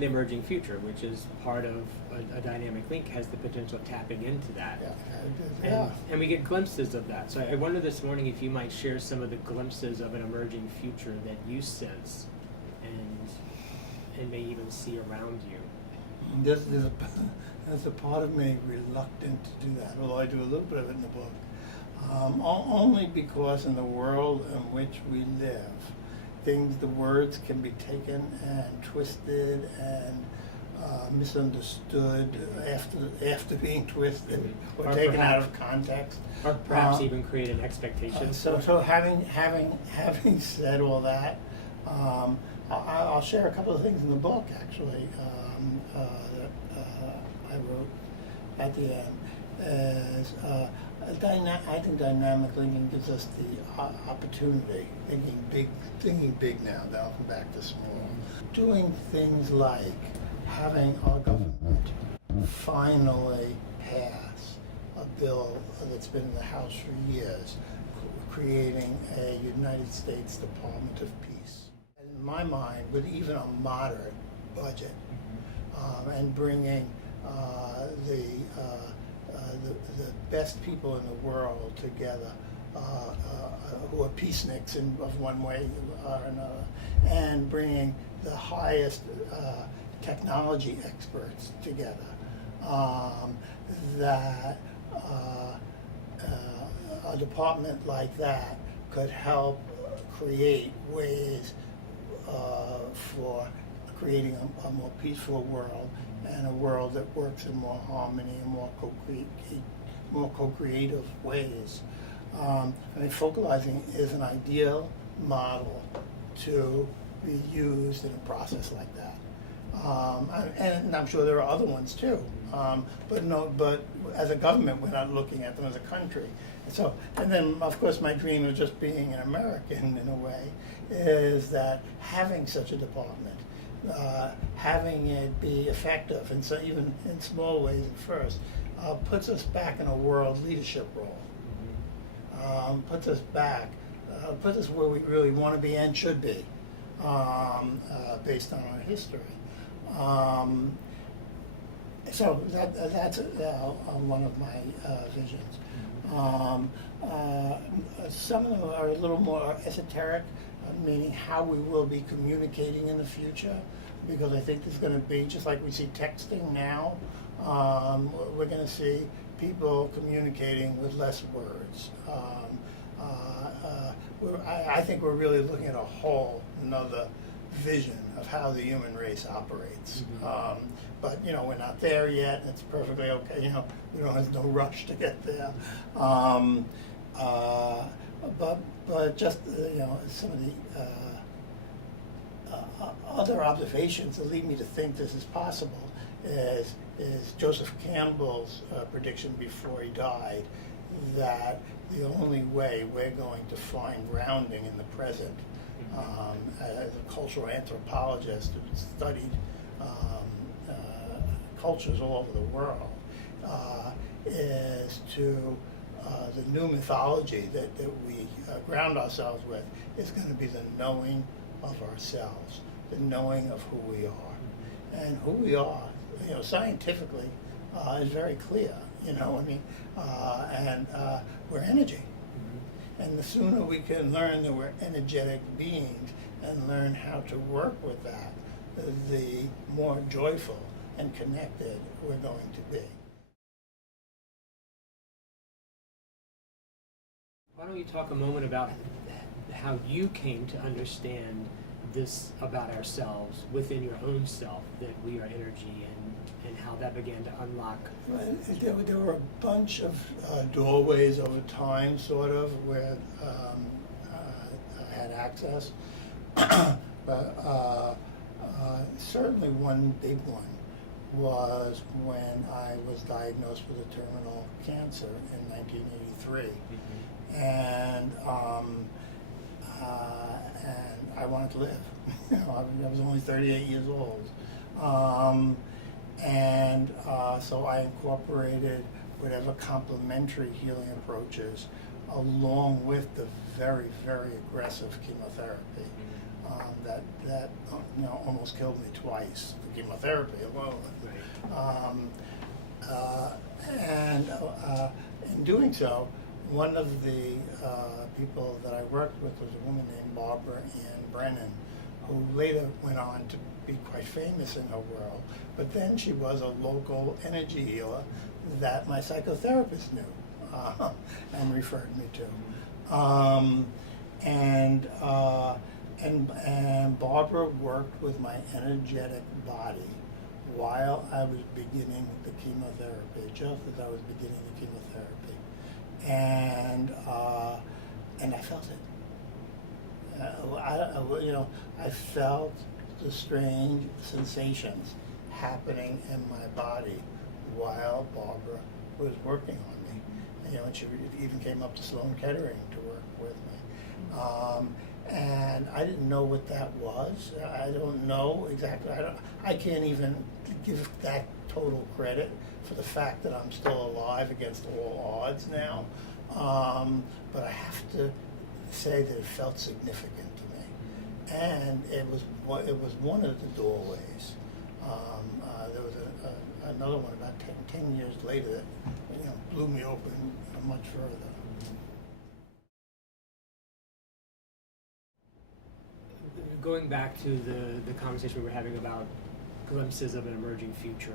the emerging future, which is part of a dynamic link, has the potential of tapping into that. And we get glimpses of that. So I wonder this morning if you might share some of the glimpses of an emerging future that you sense and may even see around you. There's a part of me reluctant to do that, although I do a little bit of it in the book. Only because in the world in which we live, the words can be taken and twisted and misunderstood after being twisted or taken out of context, or perhaps even create an expectation. So having said all that, I'll share a couple of things in the book actually that I wrote at the end. I think dynamic linking gives us the opportunity, thinking big now, then I'll come back to small. Doing things like having our government finally pass a bill that's been in the House for years, creating a United States Department of Peace. And in my mind, with even a moderate budget, and bringing the best people in the world together, who are peaceniks of one way or another, and bringing the highest technology experts together, that a department like that could help create ways for creating a more peaceful world and a world that works in more harmony and more co-creative ways. Focalizing is an ideal model to be used in a process like that. And I'm sure there are other ones too. But as a government, we're not looking at them as a country. And then of course my dream of just being an American in a way is that having such a department, having it be effective, and so even in small ways at first, puts us back in a world leadership role. Puts us where we really want to be and should be, based on our history. So that's one of my visions. Some of them are a little more esoteric, meaning how we will be communicating in the future, because I think there's going to be, just like we see texting now, we're going to see people communicating with less words. I think we're really looking at a whole another vision of how the human race operates. But we're not there yet. It's perfectly okay. There's no rush to get there. But just some of the other observations that lead me to think this is possible is Joseph Campbell's prediction before he died, that the only way we're going to find grounding in the present, as a cultural anthropologist who studied cultures all over the world, is to the new mythology that we ground ourselves with is going to be the knowing of ourselves, the knowing of who we are. And who we are, scientifically, is very clear, and we're energy. And the sooner we can learn that we're energetic beings and learn how to work with that, the more joyful and connected we're going to be. Why don't you talk a moment about how you came to understand this about ourselves within your own self, that we are energy, and how that began to unlock? There were a bunch of doorways over time, sort of, where I had access. But certainly one big one was when I was diagnosed with a terminal cancer in 1983. And I wanted to live. I was only 38 years old. So I incorporated whatever complementary healing approaches along with the very, very aggressive chemotherapy. that almost killed me twice, the chemotherapy alone. Right. And in doing so, one of the people that I worked with was a woman named Barbara Ann Brennan, who later went on to be quite famous in her world. But then she was a local energy healer that my psychotherapist knew and referred me to. And Barbara worked with my energetic body while I was beginning the chemotherapy, just as I was beginning the chemotherapy, and I felt it. I felt the strange sensations happening in my body while Barbara was working on me. And she even came up to Sloan Kettering to work with me. And I didn't know what that was. I don't know exactly. I can't even give that total credit for the fact that I'm still alive against all odds now. But I have to say that it felt significant to me, and it was one of the doorways. There was another one about 10 years later that blew me open much further. Going back to the conversation we were having about glimpses of an emerging future,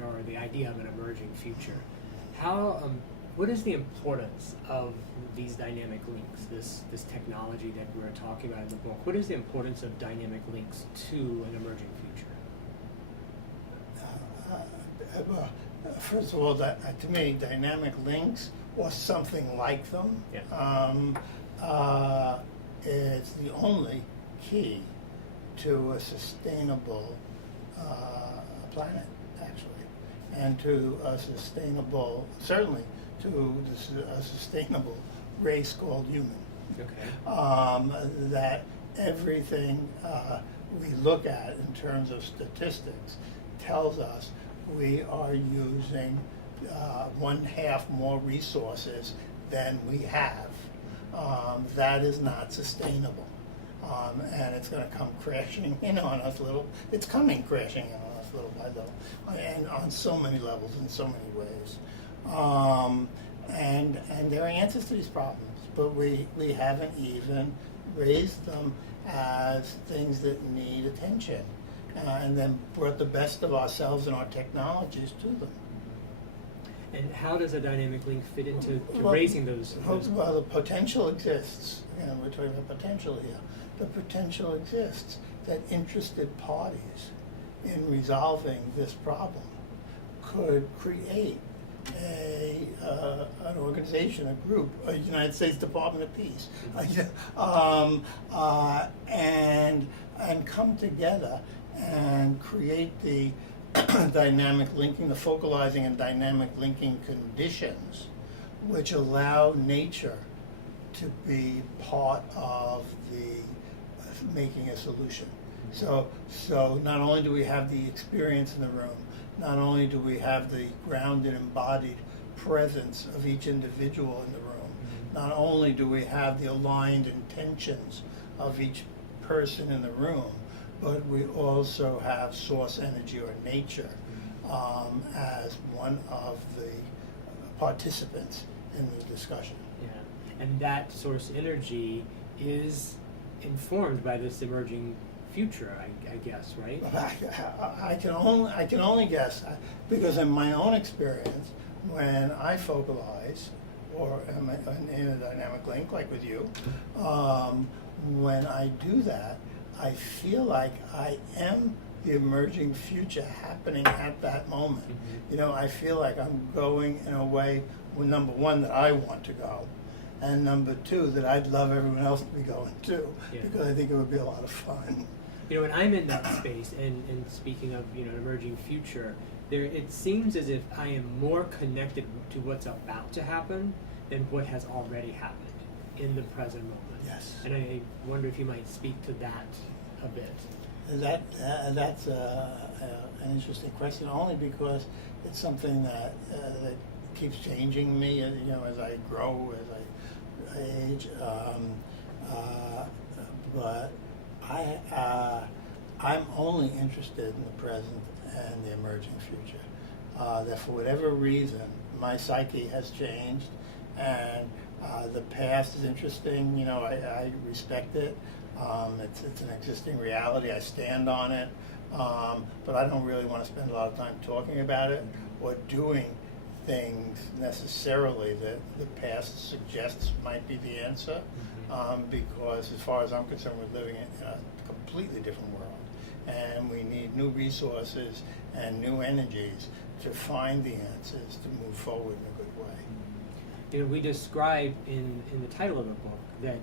or the idea of an emerging future, what is the importance of these dynamic links, this technology that we were talking about in the book? What is the importance of dynamic links to an emerging future? First of all, to me, dynamic links or something like them is the only key to a sustainable planet, actually, and to a sustainable, certainly to a sustainable race called human. Okay. That everything we look at in terms of statistics tells us we are using 1/2 more resources than we have. That is not sustainable. And it's going to come crashing in on us it's coming crashing in on us little by little, and on so many levels, in so many ways. And there are answers to these problems, but we haven't even raised them as things that need attention, and then brought the best of ourselves and our technologies to them. And how does a dynamic link fit into raising those? Well, the potential exists. We're talking about potential here. The potential exists that interested parties in resolving this problem could create an organization, a group, a United States Department of Peace, and come together and create the dynamic linking, the focalizing and dynamic linking conditions, which allow nature to be part of the making a solution. So not only do we have the experience in the room, not only do we have the grounded, embodied presence of each individual in the room, not only do we have the aligned intentions of each person in the room, but we also have source energy or nature as one of the participants in the discussion. Yeah, and that source energy is informed by this emerging future, I guess, right? I can only guess, because in my own experience, when I focalize or am in a dynamic link like with you, when I do that, I feel like I am the emerging future happening at that moment. I feel like I'm going in a way, number one, that I want to go, and number two, that I'd love everyone else to be going too, because I think it would be a lot of fun. When I'm in that space, and speaking of an emerging future, it seems as if I am more connected to what's about to happen than what has already happened in the present moment. Yes. And I wonder if you might speak to that a bit. That's an interesting question, only because it's something that keeps changing me, as I grow, as I age. But I'm only interested in the present and the emerging future. That for whatever reason, my psyche has changed, and the past is interesting. You know, I respect it. It's an existing reality. I stand on it, but I don't really want to spend a lot of time talking about it or doing things necessarily that the past suggests might be the answer, because as far as I'm concerned, we're living in a completely different world, and we need new resources and new energies to find the answers to move forward in a good way. You know, we describe in the title of the book that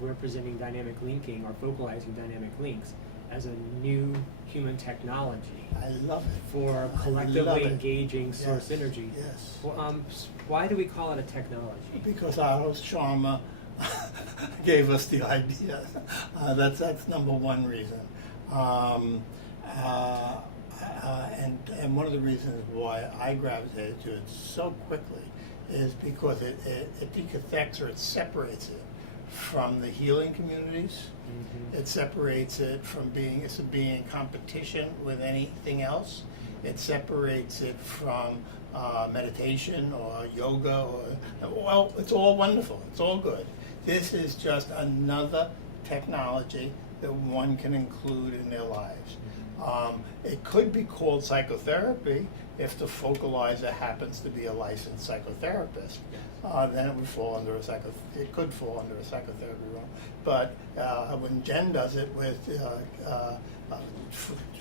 we're presenting dynamic linking or focalizing dynamic links as a new human technology. I love it. For collectively engaging source energy. Yes. Well, why do we call it a technology? Because our host Sharma gave us the idea. That's number one reason. And one of the reasons why I gravitated to it so quickly is because it decathects, or it separates it from the healing communities. It separates it from being in competition with anything else. It separates it from meditation or yoga. Well, it's all wonderful. It's all good. This is just another technology that one can include in their lives. It could be called psychotherapy if the focalizer happens to be a licensed psychotherapist. Then it would fall under it could fall under a psychotherapy role. But when Jen does it with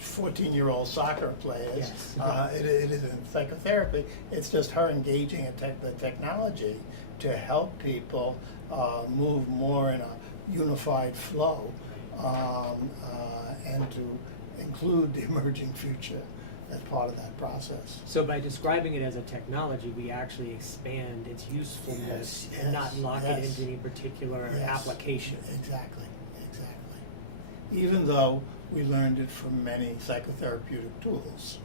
14-year-old soccer players, it isn't psychotherapy. It's just her engaging the technology to help people move more in a unified flow, and to include the emerging future as part of that process. So by describing it as a technology, we actually expand its usefulness and not lock it into any particular application. Exactly. Even though we learned it from many psychotherapeutic tools.